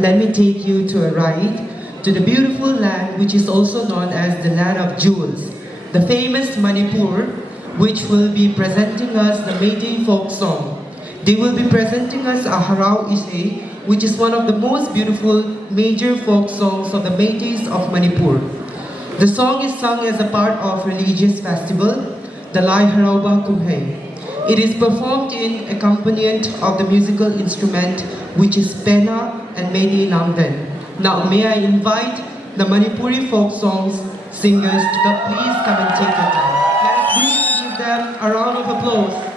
and let me take you to a ride to the beautiful land which is also known as the land of jewels, the famous Manipur, which will be presenting us the Meitei folk song. They will be presenting us a Harao Esei, which is one of the most beautiful major folk songs of the Meiteis of Manipur. The song is sung as a part of religious festival, the Lai Harao Kumhei. It is performed in accompaniment of the musical instrument which is Pena and Debeena Nongmaithem. Now may I invite the Manipuri folk songs singers to please come and take your time. Let us please give them a round of applause.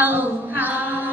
Harao